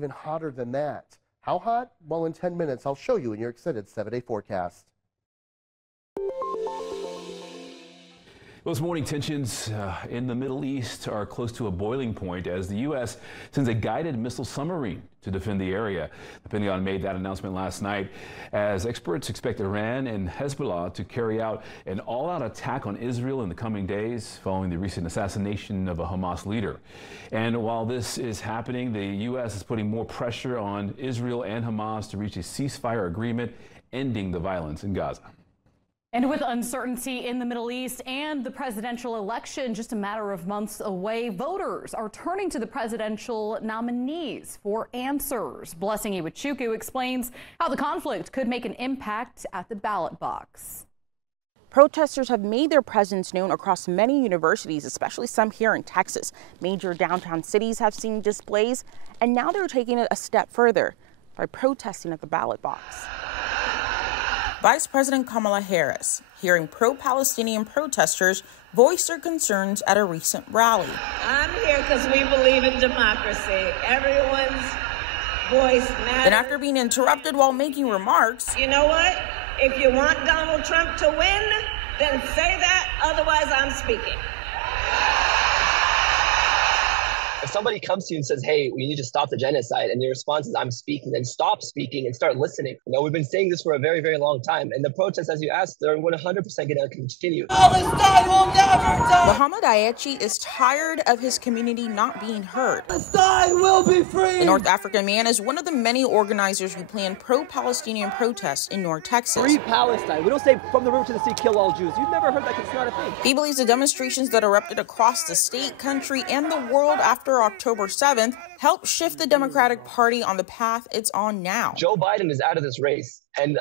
Even hotter than that. How hot? Well, in 10 minutes, I'll show you in your extended 7-day forecast. Well, this morning, tensions in the Middle East are close to a boiling point as the U.S. sends a guided missile submarine to defend the area. The Pentagon made that announcement last night as experts expect Iran and Hezbollah to carry out an all-out attack on Israel in the coming days following the recent assassination of a Hamas leader. And while this is happening, the U.S. is putting more pressure on Israel and Hamas to reach a ceasefire agreement ending the violence in Gaza. And with uncertainty in the Middle East and the presidential election just a matter of months away, voters are turning to the presidential nominees for answers. Blessing Iwachuku explains how the conflict could make an impact at the ballot box. Protesters have made their presence known across many universities, especially some here in Texas. Major downtown cities have seen displays, and now they're taking it a step further by protesting at the ballot box. Vice President Kamala Harris, hearing pro-Palestinian protesters voice their concerns at a recent rally. I'm here because we believe in democracy. Everyone's voice matters. Then after being interrupted while making remarks, you know what? If you want Donald Trump to win, then say that, otherwise I'm speaking. If somebody comes to you and says, hey, we need to stop the genocide, and your response is, I'm speaking, then stop speaking and start listening. You know, we've been saying this for a very, very long time. And the protests, as you asked, they're 100% going to continue. Palestine will never die! Muhammad Ayachi is tired of his community not being heard. Palestine will be free! The North African man is one of the many organizers who plan pro-Palestinian protests in North Texas. Free Palestine. We don't say from the river to the sea, kill all Jews. You've never heard that. It's not a thing. He believes the demonstrations that erupted across the state, country, and the world after October 7th helped shift the Democratic Party on the path it's on now. Joe Biden is out of this race. And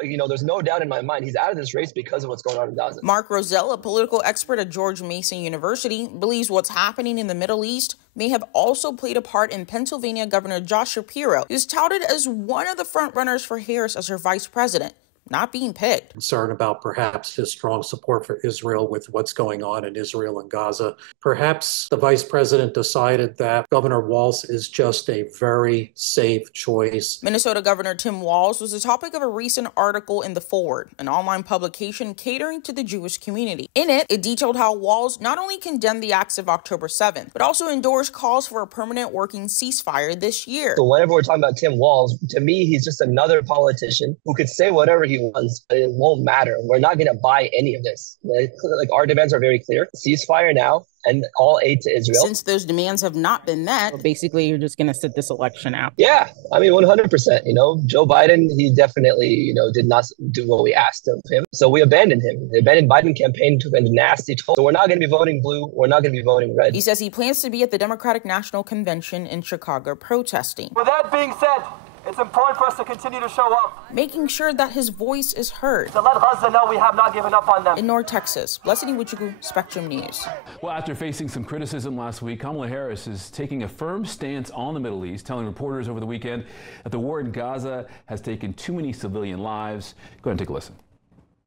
there's no doubt in my mind he's out of this race because of what's going on in Gaza. Mark Rosell, a political expert at George Mason University, believes what's happening in the Middle East may have also played a part in Pennsylvania Governor Josh Shapiro, who's touted as one of the front runners for Harris as her vice president, not being picked. Concern about perhaps his strong support for Israel with what's going on in Israel and Gaza. Perhaps the vice president decided that Governor Walz is just a very safe choice. Minnesota Governor Tim Walz was the topic of a recent article in The Forward, an online publication catering to the Jewish community. In it, it detailed how Walz not only condemned the acts of October 7th, but also endorsed calls for a permanent working ceasefire this year. So whenever we're talking about Tim Walz, to me, he's just another politician who could say whatever he wants, but it won't matter. We're not going to buy any of this. Like, our demands are very clear. Ceasefire now and all aid to Israel. Since those demands have not been met, well, basically you're just going to sit this election out. Yeah, I mean, 100%. Joe Biden, he definitely, did not do what we asked of him. So we abandoned him. The abandoned Biden campaign took a nasty toll. So we're not going to be voting blue. We're not going to be voting red. He says he plans to be at the Democratic National Convention in Chicago protesting. With that being said, it's important for us to continue to show up, making sure that his voice is heard. To let Gaza know we have not given up on them. In North Texas, Blessing Iwachuku, Spectrum News. Well, after facing some criticism last week, Kamala Harris is taking a firm stance on the Middle East, telling reporters over the weekend that the war in Gaza has taken too many civilian lives. Go ahead and take a listen.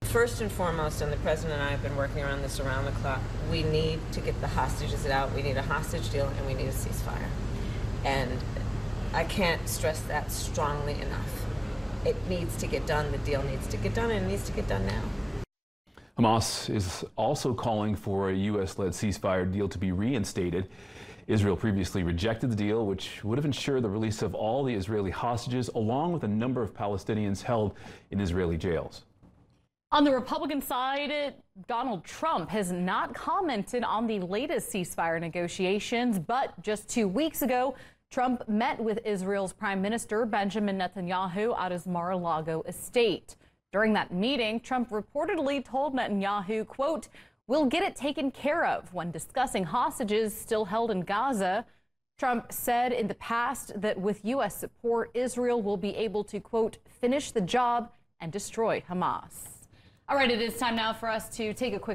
First and foremost, and the president and I have been working around this around the clock, we need to get the hostages out. We need a hostage deal and we need a ceasefire. And I can't stress that strongly enough. It needs to get done. The deal needs to get done, and it needs to get done now. Hamas is also calling for a U.S.-led ceasefire deal to be reinstated. Israel previously rejected the deal, which would have ensured the release of all the Israeli hostages, along with a number of Palestinians held in Israeli jails. On the Republican side, Donald Trump has not commented on the latest ceasefire negotiations, but just 2 weeks ago, Trump met with Israel's Prime Minister Benjamin Netanyahu at his Mar-a-Lago estate. During that meeting, Trump reportedly told Netanyahu, quote, "We'll get it taken care of," when discussing hostages still held in Gaza. Trump said in the past that with U.S. support, Israel will be able to, quote, "finish the job and destroy Hamas." All right, it is time now for us to take a quick